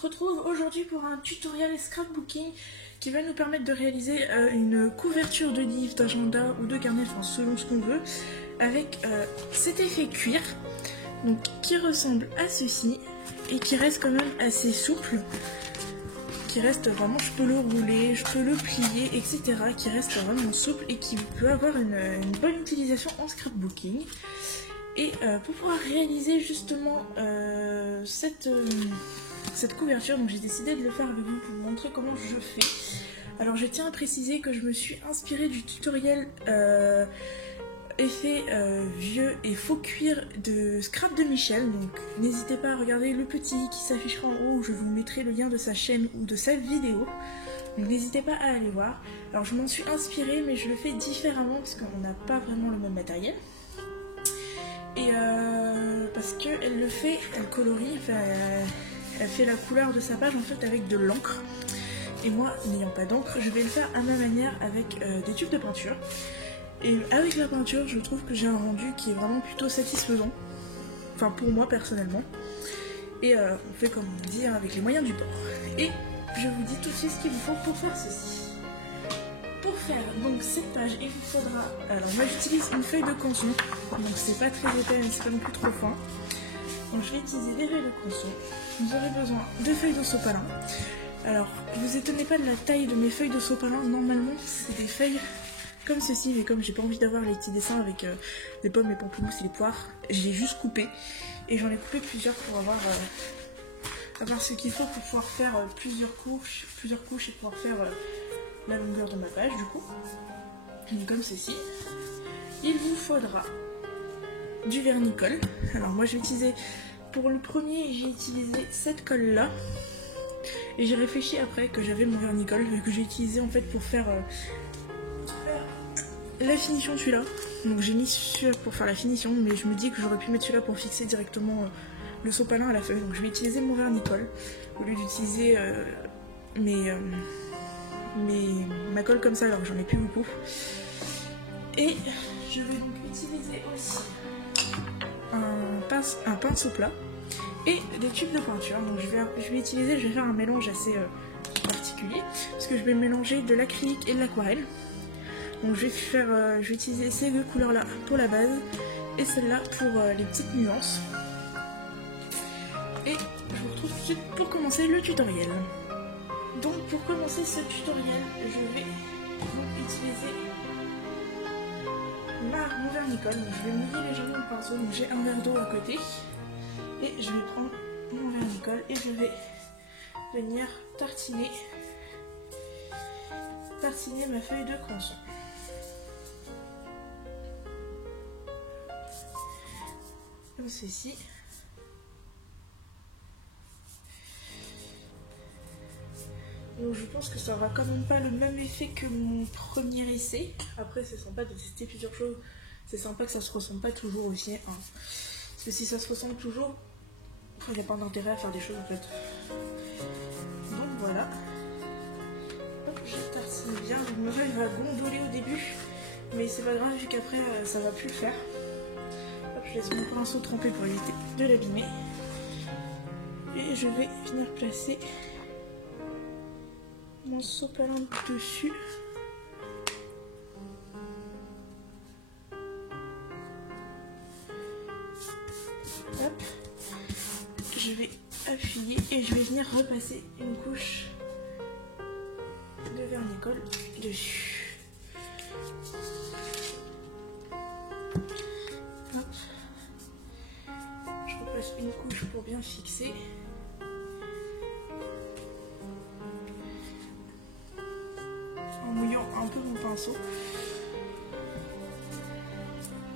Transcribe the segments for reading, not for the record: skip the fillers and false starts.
se retrouve aujourd'hui pour un tutoriel scrapbooking qui va nous permettre de réaliser une couverture de livre, d'agenda ou de carnet, enfin selon ce qu'on veut, avec cet effet cuir, donc qui ressemble à ceci et qui reste quand même assez souple, qui reste vraiment, je peux le rouler, je peux le plier, etc., qui reste vraiment souple et qui peut avoir une bonne utilisation en scrapbooking. Et pour pouvoir réaliser justement cette couverture, donc j'ai décidé de le faire avec vous pour vous montrer comment je fais. Alors je tiens à préciser que je me suis inspirée du tutoriel effet vieux et faux cuir de Scrap de Michel, donc n'hésitez pas à regarder le petit qui s'affichera en haut, où je vous mettrai le lien de sa chaîne ou de sa vidéo, donc n'hésitez pas à aller voir. Alors je m'en suis inspirée mais je le fais différemment parce qu'on n'a pas vraiment le même matériel. Et parce qu'elle le fait, elle colorie, enfin, elle fait la couleur de sa page en fait avec de l'encre. Et moi, n'ayant pas d'encre, je vais le faire à ma manière avec des tubes de peinture. Et avec la peinture, je trouve que j'ai un rendu qui est vraiment plutôt satisfaisant. Enfin, pour moi personnellement. Et on fait comme on dit, hein, avec les moyens du bord. Et je vous dis tout de suite ce qu'il vous faut pour faire ceci. Pour faire donc cette page, il vous faudra, alors moi j'utilise une feuille de canson, donc c'est pas très épais mais c'est pas non plus trop fin. Donc je vais utiliser des feuilles de canson. Vous aurez besoin de feuilles de sopalin. Alors ne vous étonnez pas de la taille de mes feuilles de sopalin, normalement c'est des feuilles comme ceci, mais comme j'ai pas envie d'avoir les petits dessins avec les pommes, les pamplemousses et les poires, j'ai juste coupé. Et j'en ai coupé plusieurs pour avoir ce qu'il faut pour pouvoir faire plusieurs couches et pouvoir faire la longueur de ma page du coup. Donc comme ceci. Il vous faudra du vernis-colle. Alors moi je vais utiliser, pour le premier j'ai utilisé cette colle là. Et j'ai réfléchi après que j'avais mon vernis-colle que j'ai utilisé en fait pour faire la finition de celui-là. Donc j'ai mis celui-là pour faire la finition, mais je me dis que j'aurais pu mettre celui-là pour fixer directement le sopalin à la feuille. Donc je vais utiliser mon vernis-colle au lieu d'utiliser ma colle comme ça alors que j'en ai plus beaucoup. Et je vais donc utiliser aussi un pinceau plat et des tubes de peinture. Donc je vais faire un mélange assez particulier parce que je vais mélanger de l'acrylique et de l'aquarelle. Donc je vais utiliser ces deux couleurs là pour la base et celle-là pour les petites nuances. Et je vous retrouve tout de suite pour commencer le tutoriel. Donc pour commencer ce tutoriel, je vais utiliser mon vernis-colle. Je vais mouiller légèrement le pinceau, donc j'ai un verre d'eau à côté. Et je vais prendre mon vernis-colle et je vais venir tartiner ma feuille de canson. Comme ceci. Donc je pense que ça aura quand même pas le même effet que mon premier essai. Après c'est sympa de tester plusieurs choses. C'est sympa que ça se ressemble pas toujours aussi. Hein. Parce que si ça se ressemble toujours, il n'y a pas d'intérêt à faire des choses en fait. Donc voilà. Hop, je tartine bien. Donc ma feuille va gondoler au début. Mais c'est pas grave vu qu'après ça va plus le faire. Hop, je laisse mon pinceau tremper pour éviter de l'abîmer. Et je vais venir placer mon sopalin dessus. Hop. Je vais appuyer et je vais venir repasser une couche de vernis-colle dessus. Hop. Je repasse une couche pour bien fixer. En mouillant un peu mon pinceau.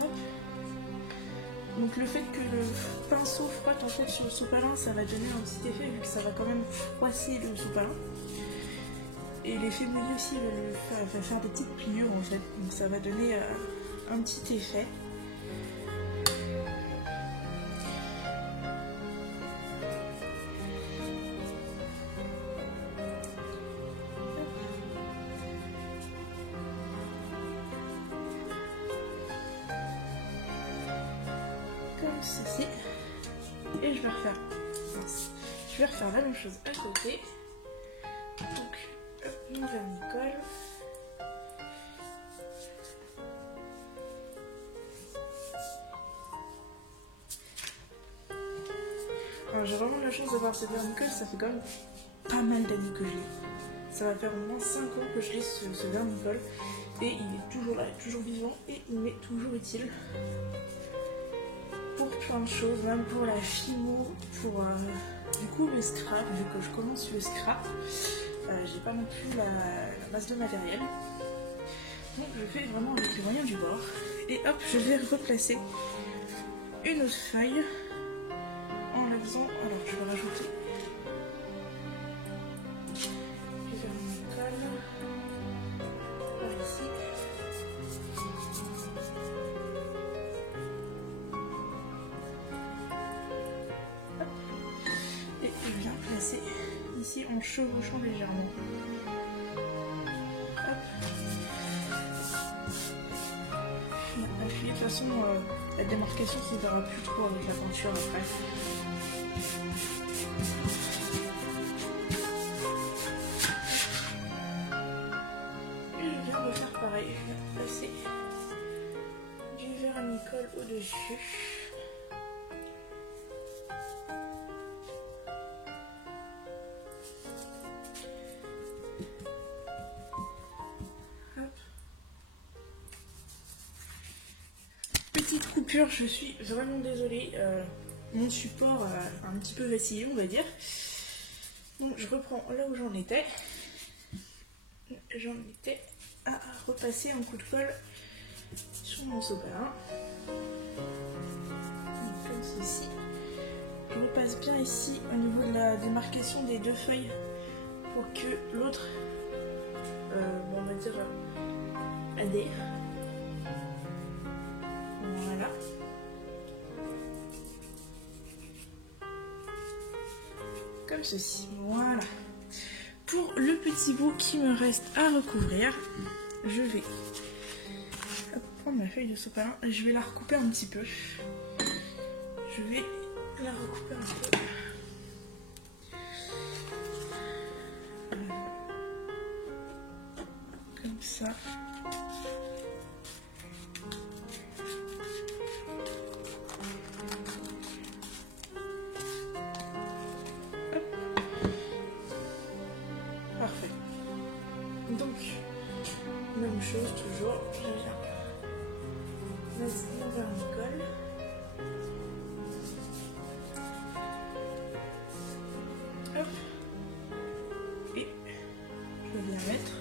Hop. Donc le fait que le pinceau frotte en fait sur le sopalin, ça va donner un petit effet vu que ça va quand même froisser le sopalin. Et l'effet mouillé aussi va faire des petites pliures en fait. Donc ça va donner un petit effet. Comme ceci. Et je vais refaire. vais refaire la même chose à côté. Donc, hop, mon vernicole. J'ai vraiment la chance d'avoir ce vernicole, ça fait quand même pas mal d'années que je l'ai. Ça va faire au moins 5 ans que je l'ai ce vernicole. Et il est toujours là, toujours vivant et il m'est toujours utile. Pour plein de choses, même pour la fimo, pour du coup le scrap, vu que je commence le scrap. J'ai pas non plus la masse de matériel. Donc je fais vraiment avec les moyens du bord. Et hop, je vais replacer une autre feuille en la faisant. Alors je vais rajouter du vernicole par ici. Hop. Et je viens placer ici en chevauchant légèrement. Hop. De toute façon, la démarcation ne se verra plus trop avec la peinture après. Et je viens de faire pareil, je viens de passer du vernicole au-dessus. Petite coupure, je suis vraiment désolée, mon support a un petit peu vacillé, on va dire. Donc je reprends là où j'en étais. J'en étais à repasser un coup de colle sur mon sopalin. Comme ceci. Je repasse bien ici au niveau de la démarcation des deux feuilles pour que l'autre, on va dire, adhère. Voilà. Comme ceci. Voilà. Pour le petit bout qui me reste à recouvrir, je vais prendre ma feuille de sopalin et je vais la recouper un petit peu. Je vais la recouper un peu. Comme ça. Parfait. Donc, même chose toujours, je viens mettre mon vernicole. Hop. Et je viens mettre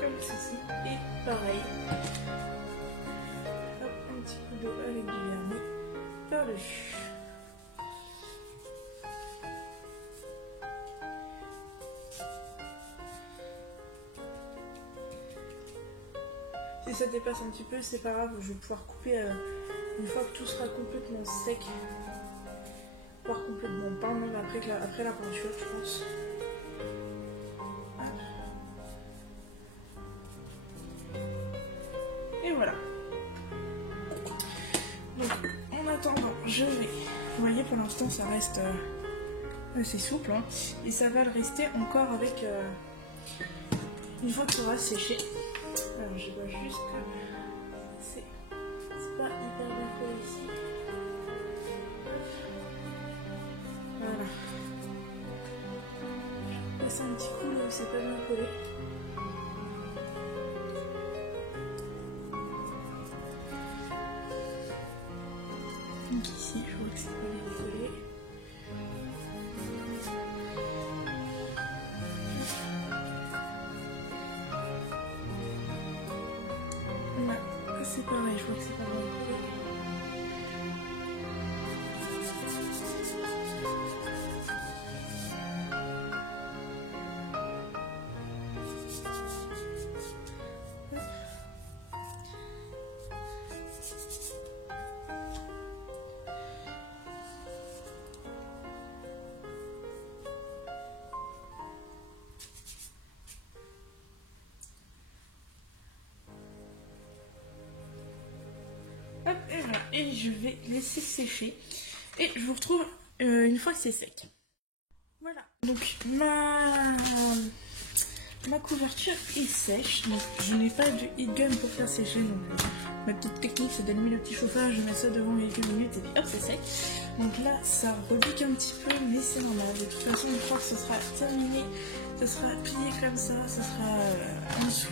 comme ceci. Et pareil. Hop, un petit coup d'eau avec du vernis par-dessus. Si ça dépasse un petit peu, c'est pas grave, je vais pouvoir couper une fois que tout sera complètement sec. Voire complètement peint, même après la peinture, je pense. Et voilà. Donc, en attendant, je vais... Vous voyez, pour l'instant, ça reste assez souple. Hein, et ça va le rester encore avec... une fois que ça va sécher. Alors, je vois juste que c'est pas hyper bien collé ici. Voilà. Je passe un petit coup là où c'est pas bien collé. Donc ici, je vois que c'est pas bien collé. C'est pareil, je vois que c'est pas bien collé. et je vais laisser sécher. Et je vous retrouve une fois que c'est sec. Voilà, donc ma couverture est sèche, donc je n'ai pas de heat gun pour faire sécher, donc ma petite technique c'est d'allumer le petit chauffage, je mets ça devant quelques minutes et puis hop c'est sec. Donc là ça repique un petit peu mais c'est normal, de toute façon une fois que ce sera terminé, ça sera plié comme ça sera en dessous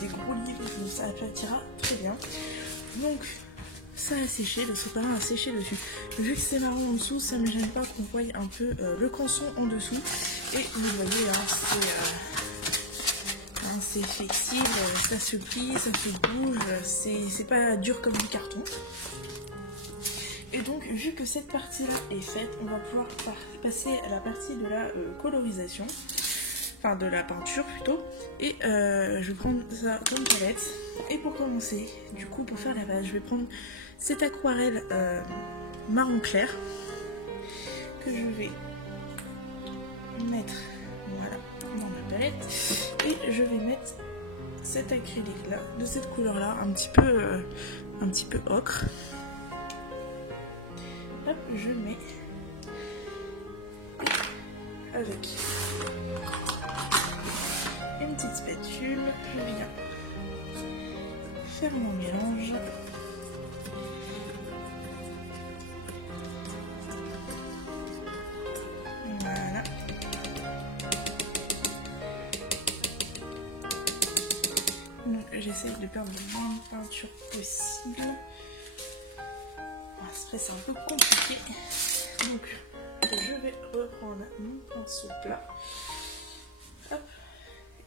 des gros livres, donc ça ira très bien. Donc ça a séché, le sopalin a séché dessus. Vu que c'est marron en dessous, ça ne me gêne pas qu'on voie un peu le canson en dessous. Et vous voyez, c'est flexible, ça se plie, ça se bouge, c'est pas dur comme du carton. Et donc, vu que cette partie-là est faite, on va pouvoir passer à la partie de la colorisation. Enfin, de la peinture plutôt. Et je vais prendre ça comme palette. Et pour commencer, du coup, pour faire la base, je vais prendre cette aquarelle marron clair que je vais mettre voilà, dans ma palette. Et je vais mettre cet acrylique là, de cette couleur là, un petit peu ocre. Hop, je mets avec une petite spatule, je viens faire mon mélange. Voilà. Donc j'essaye de perdre le moins de peinture possible. Après c'est un peu compliqué. Donc je vais reprendre mon pinceau plat. Hop.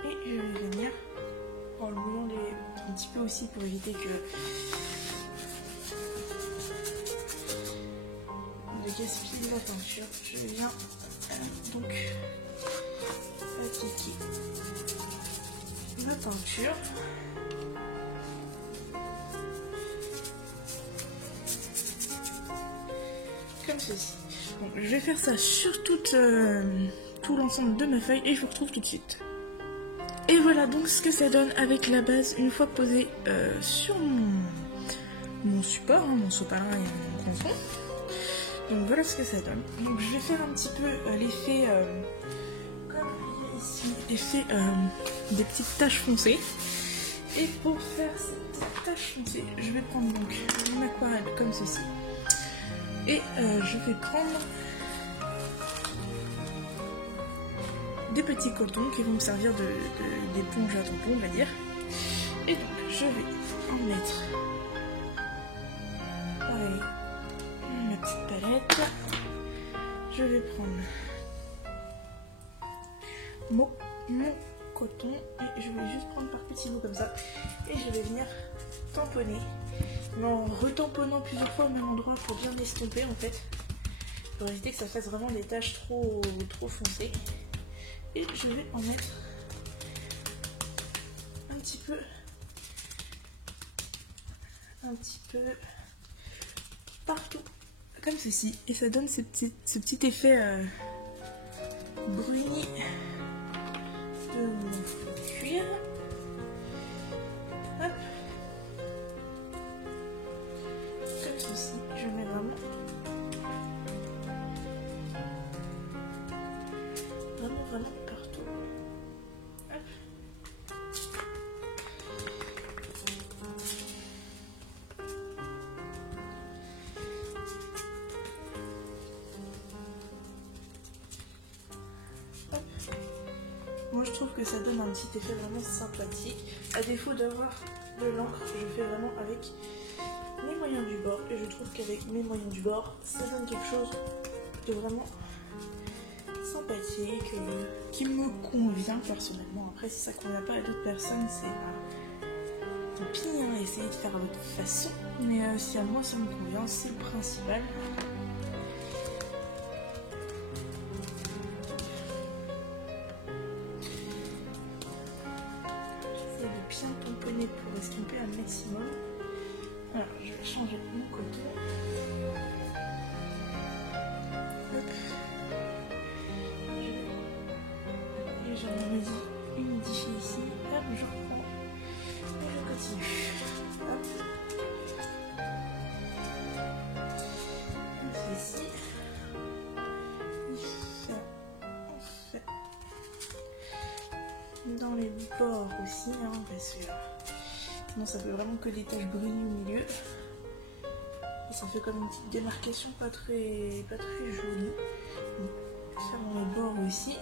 Et je vais venir en le mouillant un petit peu aussi pour éviter que de gaspiller la peinture. Je viens donc appliquer ma peinture. Comme ceci. Donc, je vais faire ça sur tout l'ensemble de ma feuille et je vous retrouve tout de suite. Et voilà donc ce que ça donne avec la base une fois posée sur mon support, mon sopalin et mon canson. Donc voilà ce que ça donne. Donc je vais faire un petit peu l'effet, comme il y a ici, l'effet des petites taches foncées. Et pour faire cette tache foncée, je vais prendre donc une aquarelle comme ceci. Et je vais prendre des petits cotons qui vont me servir d'éponge à tampon, on va dire. Et donc, je vais en mettre avec ma petite palette. Je vais prendre mon coton et je vais juste prendre par petits bouts comme ça. Et je vais venir tamponner, mais en retamponnant plusieurs fois au même endroit pour bien estomper en fait. Pour éviter que ça fasse vraiment des taches trop foncées. Et je vais en mettre un petit peu partout, comme ceci. Et ça donne ce petit effet bruni de mon cuir. Hop. Comme ceci. Je mets vraiment partout. Hop. Hop. Moi je trouve que ça donne un petit effet vraiment sympathique. À défaut d'avoir de l'encre, je fais vraiment avec mes moyens du bord. Et je trouve qu'avec mes moyens du bord, ça donne quelque chose de vraiment sympathique, qui me convient personnellement. Après si ça convient pas à d'autres personnes, c'est tant pis, hein, essayez de faire à votre façon, mais si à moi ça me convient, c'est le principal. J'essaie de bien tamponner pour estomper un maximum. Alors je vais changer mon coton. Hop. J'en ai humidifié ici. Hop, je reprends. Et je continue. Hop. ici. Dans les bords aussi, hein, parce que sinon ça fait vraiment que des taches brunes au milieu. Et ça fait comme une petite démarcation pas très jolie. Donc, faire dans les bords aussi.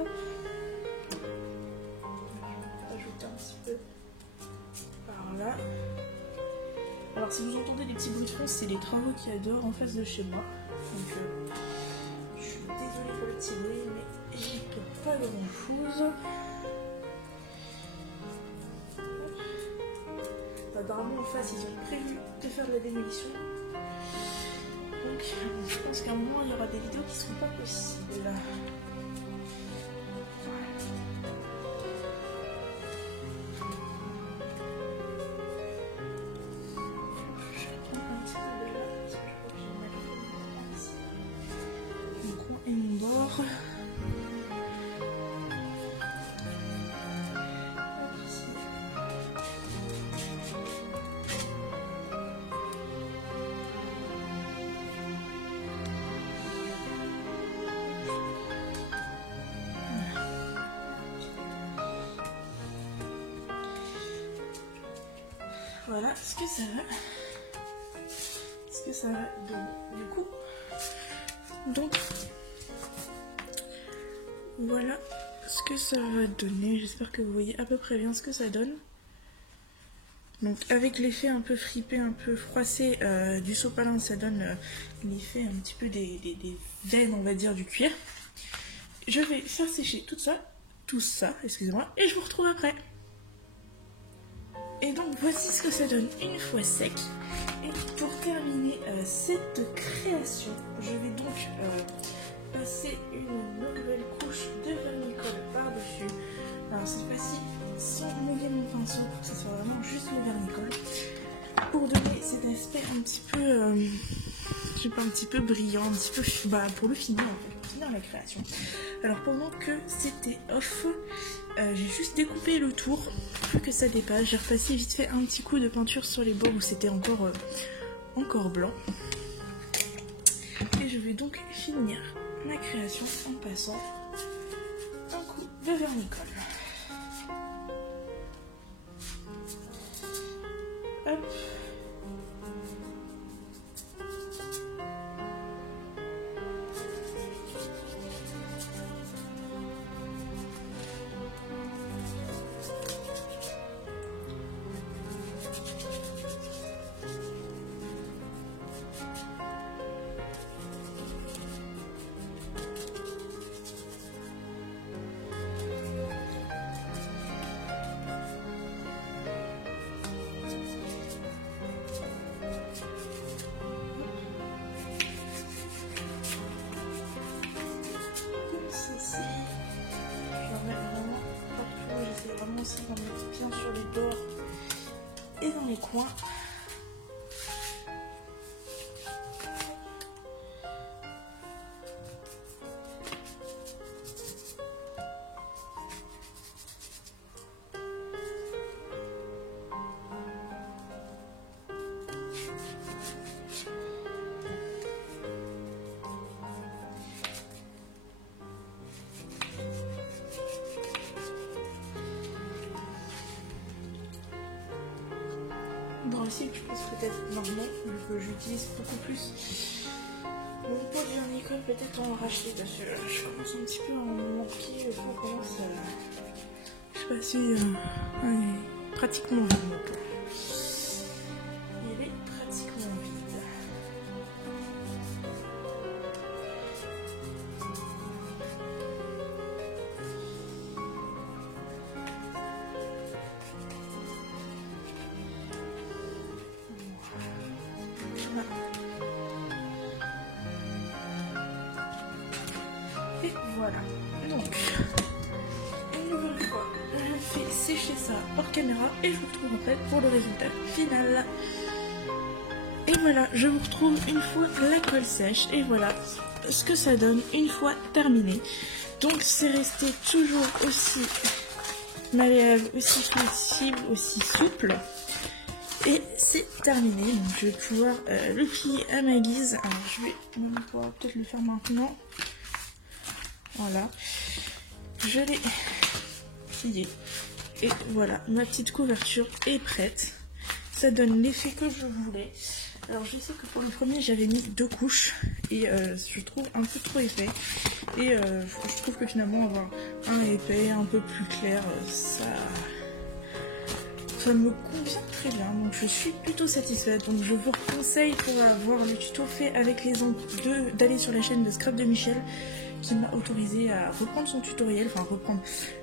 Hop. Je vais rajouter un petit peu par là. Alors si vous entendez des petits bruits de fond, c'est les travaux qu'il y a dehors en face de chez moi. Donc je suis désolée pour le petit bruit, mais j'y peux pas grand chose. Apparemment en face ils ont prévu de faire de la démolition. Donc je pense qu'à un moment il y aura des vidéos qui ne seront pas possibles. Et mon bord. Voilà ce que ça va. Ce que ça va donner. Du coup, donc voilà ce que ça va donner. J'espère que vous voyez à peu près bien ce que ça donne. Donc avec l'effet un peu fripé, un peu froissé du sopalin, ça donne l'effet un petit peu des veines, on va dire, du cuir. Je vais faire sécher tout ça, excusez-moi, et je vous retrouve après. Et donc voici ce que ça donne une fois sec. Et pour terminer cette création, je vais donc passer une nouvelle couche de vernicole par-dessus. Alors cette fois-ci, sans mouiller mon pinceau, pour que ce soit vraiment juste le vernicole. Pour donner cet aspect un petit peu, je sais pas, un petit peu brillant, un petit peu, pour le finir en fait, pour finir la création. Alors pendant que c'était off, j'ai juste découpé le tour, plus que ça dépasse. J'ai repassé vite fait un petit coup de peinture sur les bords où c'était encore blanc. Et je vais donc finir ma création en passant un coup de vernicole. Hop. Aussi d'en mettre bien sur les bords et dans les coins. Aussi, je pense peut-être normalement, vu que j'utilise beaucoup plus mon pot de vernicole, peut-être en racheter parce que je commence un petit peu à en manquer. Je commence à... Je sais pas si... il est pratiquement vide mon pot. Il est pratiquement vide. Et voilà, donc une nouvelle fois, je fais sécher ça hors caméra et je vous retrouve après pour le résultat final. Et voilà, je vous retrouve une fois la colle sèche et voilà ce que ça donne une fois terminé. Donc c'est resté toujours aussi malléable, aussi flexible, aussi souple. Et c'est terminé, donc je vais pouvoir le plier à ma guise. Alors je vais même pouvoir peut-être le faire maintenant. Voilà, je l'ai plié. Et voilà, ma petite couverture est prête. Ça donne l'effet que je voulais. Alors je sais que pour le premier j'avais mis 2 couches et je trouve un peu trop épais. Et je trouve que finalement avoir un épais, un peu plus clair, ça me convient très bien. Donc je suis plutôt satisfaite. Donc je vous conseille pour avoir le tuto fait avec les ongles d'aller sur la chaîne de Scrap de Michel, qui m'a autorisé à reprendre son tutoriel, enfin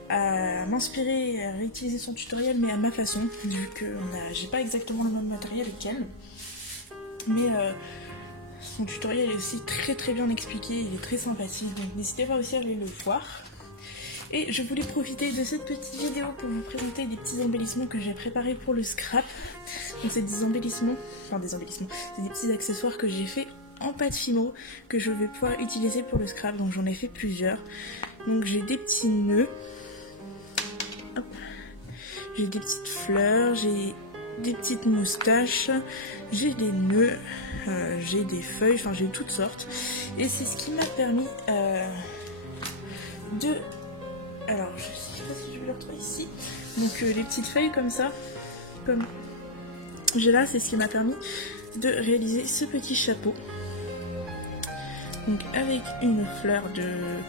à m'inspirer, à réutiliser son tutoriel mais à ma façon, vu que j'ai pas exactement le même matériel qu'elle. Mais son tutoriel est aussi très bien expliqué, il est très sympathique, donc n'hésitez pas aussi à aller le voir. Et je voulais profiter de cette petite vidéo pour vous présenter des petits embellissements que j'ai préparés pour le scrap. Donc c'est des embellissements, c'est des petits accessoires que j'ai fait en pâte fimo que je vais pouvoir utiliser pour le scrap. Donc j'en ai fait plusieurs. Donc j'ai des petits nœuds, j'ai des petites fleurs, j'ai des petites moustaches, j'ai des nœuds, j'ai des feuilles, enfin j'ai toutes sortes. Et c'est ce qui m'a permis de... Alors je sais pas si je vais le retrouver ici. Donc les petites feuilles comme ça, comme j'ai là, c'est ce qui m'a permis de réaliser ce petit chapeau. Donc avec une fleur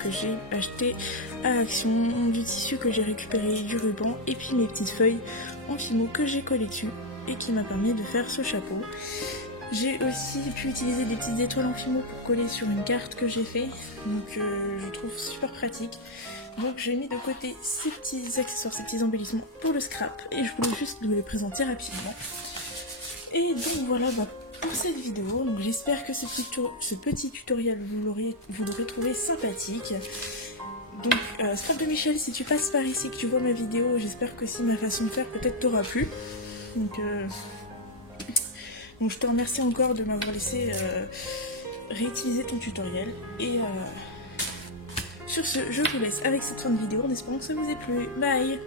que j'ai acheté à Action, du tissu que j'ai récupéré, du ruban et puis mes petites feuilles en fimo que j'ai collées dessus et qui m'a permis de faire ce chapeau. J'ai aussi pu utiliser des petites étoiles en fimo pour coller sur une carte que j'ai fait, donc je trouve super pratique. Donc j'ai mis de côté ces petits accessoires, ces petits embellissements pour le scrap et je voulais juste vous les présenter rapidement. Et donc voilà pour cette vidéo. Donc j'espère que ce petit tutoriel vous l'aurez trouvé sympathique. Donc Scrap de Michel, si tu passes par ici, que tu vois ma vidéo, j'espère que si ma façon de faire peut-être t'aura plu. Donc je te remercie encore de m'avoir laissé réutiliser ton tutoriel. Et sur ce, je vous laisse avec cette fin de vidéo en espérant que ça vous ait plu. Bye!